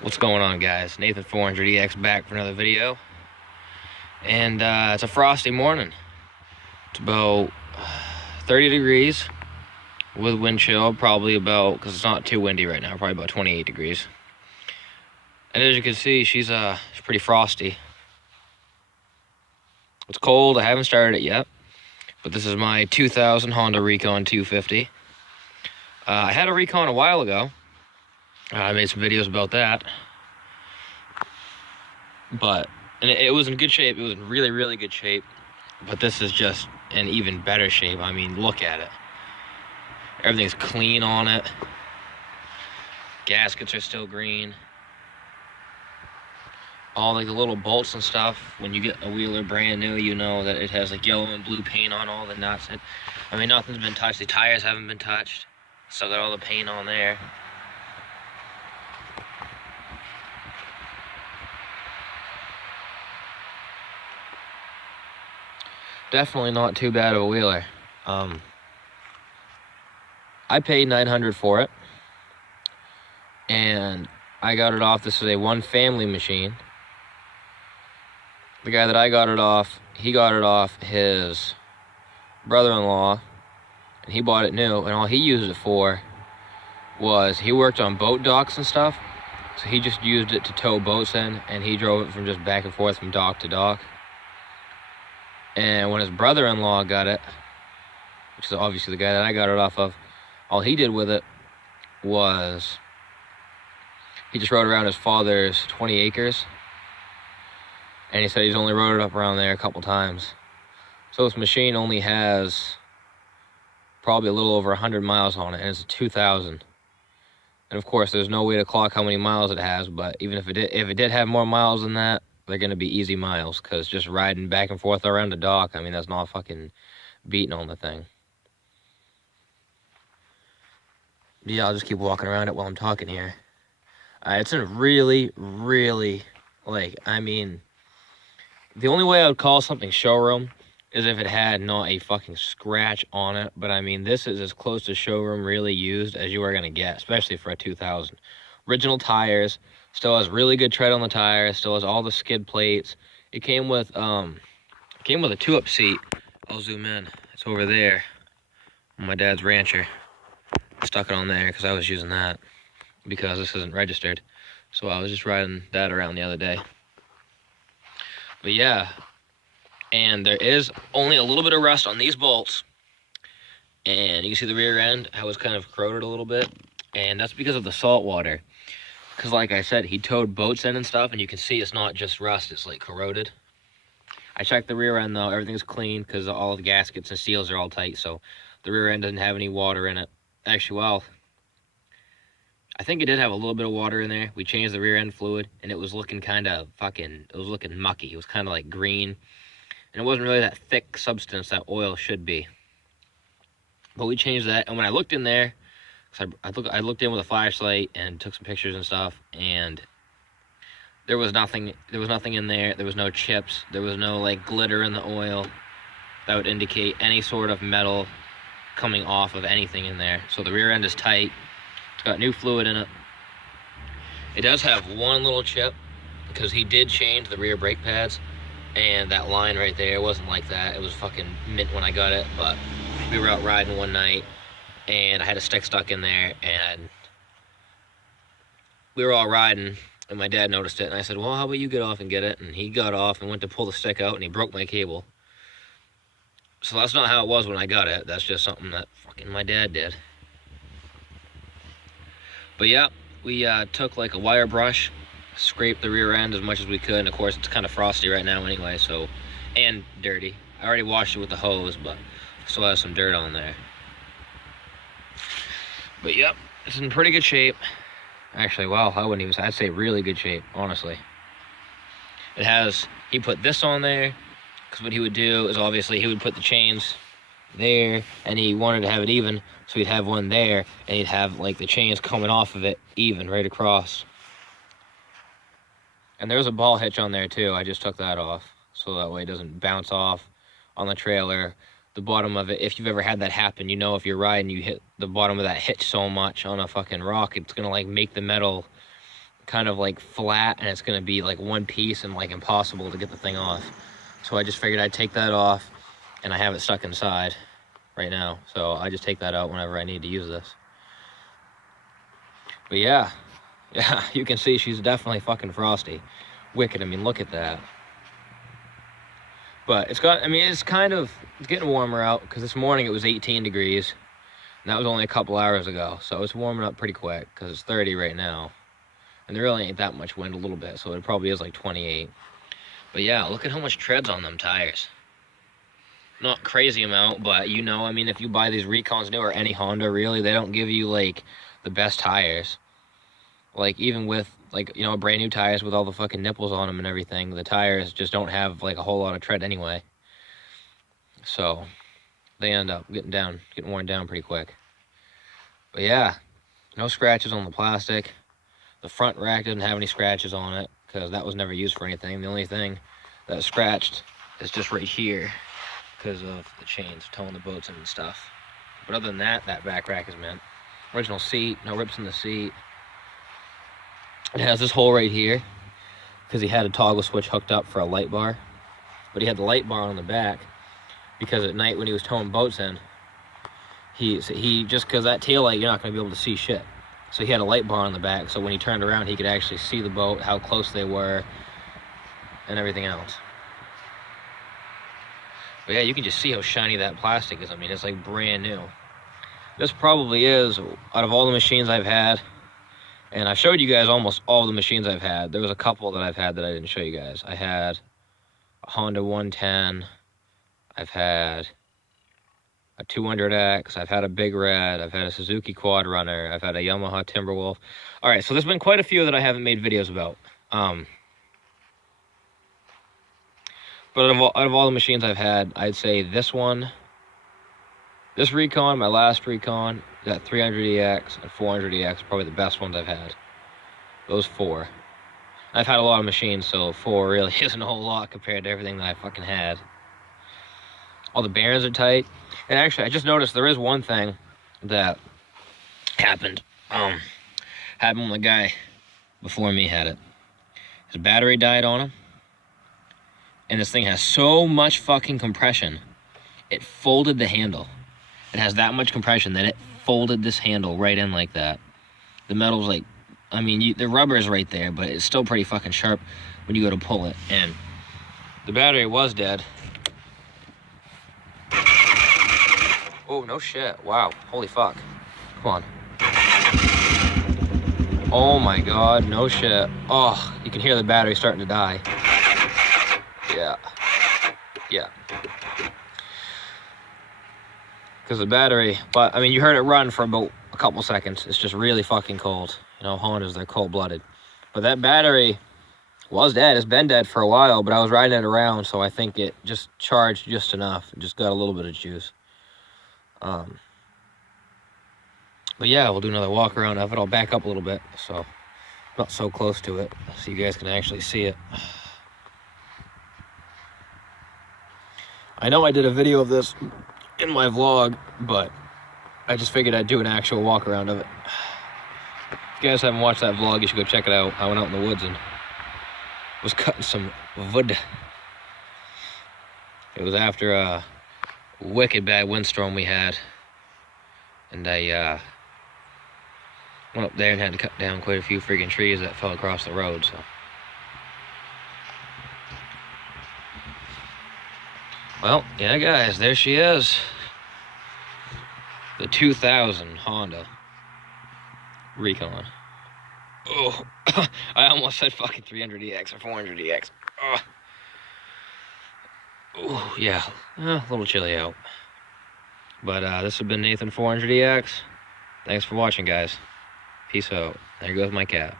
What's going on, guys? Nathan 400EX back for another video. And it's a frosty morning. It's about 30 degrees with wind chill, probably about, because it's not too windy right now, probably about 28 degrees. And as you can see, she's pretty frosty. It's cold. I haven't started it yet, but this is my 2000 Honda Recon 250. I had a Recon a while ago. I made some videos about that. And it was in good shape. It was in really, really good shape. But this is just in even better shape. I mean, look at it. Everything's clean on it. Gaskets are still green. All like the little bolts and stuff. When you get a Wheeler brand new, you know that it has like yellow and blue paint on all the nuts. I mean, nothing's been touched. The tires haven't been touched. Still got all the paint on there. Definitely not too bad of a Wheeler. I paid $900 for it, and I got it off. This is a one family machine. The guy that I got it off, he got it off his brother-in-law, and he bought it new, and all he used it for was he worked on boat docks and stuff, so he just used it to tow boats in, and he drove it from just back and forth from dock to dock. And when his brother-in-law got it, which is obviously the guy that I got it off of, all he did with it was he just rode around his father's 20 acres. And he said he's only rode it up around there a couple times. So this machine only has probably a little over 100 miles on it, and it's a 2000. And of course, there's no way to clock how many miles it has, but even if it did have more miles than that, they're going to be easy miles, because just riding back and forth around the dock, I mean, that's not fucking beating on the thing. Yeah, I'll just keep walking around it while I'm talking here. It's in really, really, I mean, the only way I would call something showroom is if it had not a fucking scratch on it. But I mean, this is as close to showroom really used as you are going to get, especially for a 2000. Original tires. Still has really good tread on the tires. Still has all the skid plates. It came with a 2-up seat. I'll zoom in. It's over there on my dad's Rancher. I stuck it on there because I was using that because this isn't registered. So I was just riding that around the other day. But yeah, and there is only a little bit of rust on these bolts. And you can see the rear end, how it's kind of corroded a little bit. And that's because of the salt water. Because like I said, he towed boats in and stuff, and you can see it's not just rust, it's like corroded. I checked the rear end though, everything's clean because all the gaskets and seals are all tight, so the rear end doesn't have any water in it. Actually, well, I think it did have a little bit of water in there. We changed the rear end fluid, and it was looking kind of it was looking mucky. It was kind of like green, and it wasn't really that thick substance that oil should be. But we changed that, and when I looked in there, I looked in with a flashlight and took some pictures and stuff, and there was nothing in there. There was no chips. There was no like glitter in the oil that would indicate any sort of metal coming off of anything in there. So the rear end is tight. It's got new fluid in it. It does have one little chip because he did change the rear brake pads, and that line right there wasn't like that. It was fucking mint when I got it, but we were out riding one night and I had a stick stuck in there, and we were all riding, and my dad noticed it, and I said, well, how about you get off and get it? And he got off and went to pull the stick out, and he broke my cable. So that's not how it was when I got it. That's just something that fucking my dad did. But yeah, we took like a wire brush, scraped the rear end as much as we could, and of course it's kind of frosty right now anyway, so, and dirty. I already washed it with the hose, but still has some dirt on there. But yep, it's in pretty good shape. Actually, well, I'd say really good shape, honestly. He put this on there, because what he would do is obviously he would put the chains there, and he wanted to have it even, so he'd have one there, and he'd have like the chains coming off of it even right across. And there's a ball hitch on there too. I just took that off so that way it doesn't bounce off on the trailer. The bottom of it, if you've ever had that happen, you know, if you're riding, you hit the bottom of that hitch so much on a fucking rock, it's gonna like make the metal kind of like flat, and it's gonna be like one piece and like impossible to get the thing off. So I just figured I'd take that off, and I have it stuck inside right now. So I just take that out whenever I need to use this. But yeah, you can see she's definitely fucking frosty. Wicked, I mean, look at that. But it's got, I mean, it's getting warmer out, because this morning it was 18 degrees. And that was only a couple hours ago. So it's warming up pretty quick, because it's 30 right now. And there really ain't that much wind, a little bit. So it probably is like 28. But yeah, look at how much treads on them tires. Not crazy amount, but you know, I mean, if you buy these Recons new, or any Honda really, they don't give you like the best tires. Like even with like, you know, brand new tires with all the fucking nipples on them and everything, the tires just don't have like a whole lot of tread anyway. So they end up getting worn down pretty quick. But yeah, no scratches on the plastic. The front rack doesn't have any scratches on it, because that was never used for anything. The only thing that's scratched is just right here, because of the chains towing the boats in and stuff. But other than that, that back rack is mint. Original seat, no rips in the seat. It has this hole right here, because he had a toggle switch hooked up for a light bar. But he had the light bar on the back, because at night when he was towing boats in, he just, because that tail light, you're not going to be able to see shit. So he had a light bar on the back, so when he turned around, he could actually see the boat, how close they were, and everything else. But yeah, you can just see how shiny that plastic is. I mean, it's like brand new. This probably is, out of all the machines I've had, and I showed you guys almost all the machines I've had. There was a couple that I've had that I didn't show you guys. I had a Honda 110. I've had a 200X. I've had a Big Red. I've had a Suzuki Quad Runner. I've had a Yamaha Timberwolf. All right, so there's been quite a few that I haven't made videos about. But out of all the machines I've had, I'd say this one, this Recon, my last Recon, that 300EX and 400EX, probably the best ones I've had. Those four. I've had a lot of machines, so four really isn't a whole lot compared to everything that I fucking had. All the bearings are tight. And actually, I just noticed there is one thing that happened. Happened when the guy before me had it. His battery died on him. And this thing has so much fucking compression, it folded the handle. It has that much compression that it folded this handle right in like that. The metal's like, I mean, the rubber is right there, but it's still pretty fucking sharp when you go to pull it. And the battery was dead. Oh, no shit. Wow. Holy fuck. Come on. Oh my god, no shit. Oh, you can hear the battery starting to die. Yeah. Because the battery, but I mean, you heard it run for about a couple seconds. It's just really fucking cold. You know, Hondas, they're cold-blooded. But that battery was dead. It's been dead for a while, but I was riding it around, so I think it just charged just enough. It just got a little bit of juice. But yeah, we'll do another walk around of it. I'll back up a little bit, so not so close to it, so you guys can actually see it. I know I did a video of this in my vlog, but I just figured I'd do an actual walk around of it. If you guys haven't watched that vlog, you should go check it out. I went out in the woods and was cutting some wood. It was after a wicked bad windstorm we had, and I went up there and had to cut down quite a few freaking trees that fell across the road. So, well, yeah, guys, there she is, the 2000 Honda Recon. Oh, I almost said fucking 300EX or 400EX. Oh, yeah, a little chilly out. But this has been Nathan 400EX. Thanks for watching, guys. Peace out. There goes my cat.